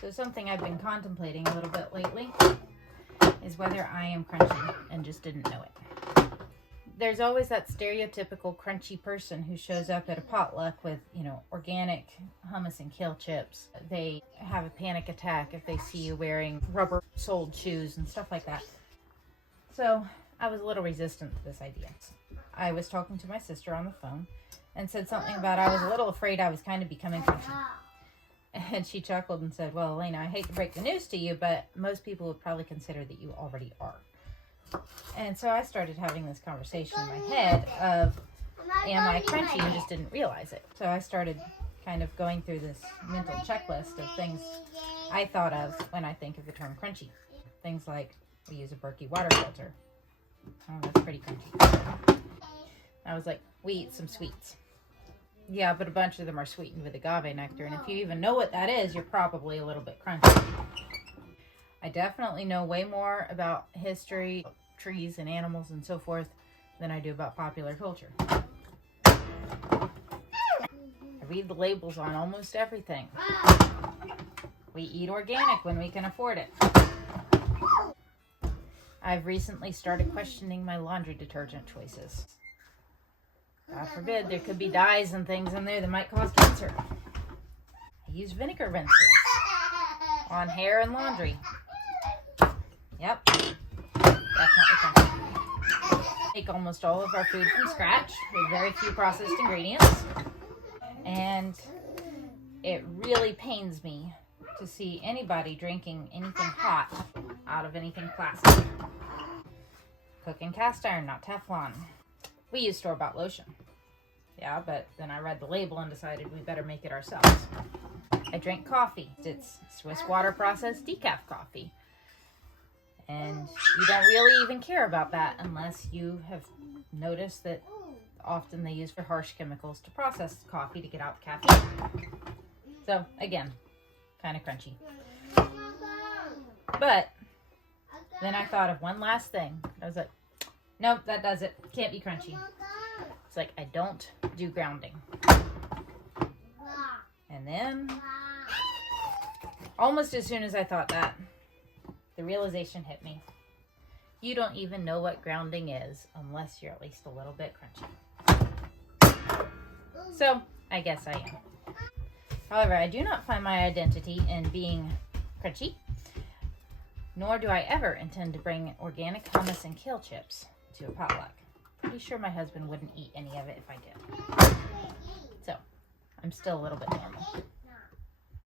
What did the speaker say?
So something I've been contemplating a little bit lately is whether I am crunchy and just didn't know it. There's always that stereotypical crunchy person who shows up at a potluck with, organic hummus and kale chips. They have a panic attack if they see you wearing rubber-soled shoes and stuff like that. So I was a little resistant to this idea. I was talking to my sister on the phone and said something about I was a little afraid I was kind of becoming crunchy. And she chuckled and said, "Well, Elena, I hate to break the news to you, but most people would probably consider that you already are." And so I started having this conversation in my head of, am I crunchy and just didn't realize it? So I started kind of going through this mental checklist of things I thought of when I think of the term crunchy. Things like, we use a Berkey water filter. Oh, that's pretty crunchy. I was like, we eat some sweets. Yeah, but a bunch of them are sweetened with agave nectar, and if you even know what that is, you're probably a little bit crunchy. I definitely know way more about history, trees and animals and so forth than I do about popular culture. I read the labels on almost everything. We eat organic when we can afford it. I've recently started questioning my laundry detergent choices. God forbid, there could be dyes and things in there that might cause cancer. I use vinegar rinsers on hair and laundry. Yep, definitely crunchy. Make almost all of our food from scratch with very few processed ingredients. And it really pains me to see anybody drinking anything hot out of anything plastic. Cook in cast iron, not Teflon. We use store-bought lotion. Yeah, but then I read the label and decided we better make it ourselves. I drink coffee. It's Swiss water processed decaf coffee. And you don't really even care about that unless you have noticed that often they use for harsh chemicals to process coffee to get out the caffeine. So, again, kind of crunchy. But then I thought of one last thing. I was like, nope, that does it. Can't be crunchy. It's like, I don't do grounding. And then, almost as soon as I thought that, the realization hit me. You don't even know what grounding is unless you're at least a little bit crunchy. So, I guess I am. However, I do not find my identity in being crunchy, nor do I ever intend to bring organic hummus and kale chips to a potluck. Pretty sure my husband wouldn't eat any of it if I did. So, I'm still a little bit normal.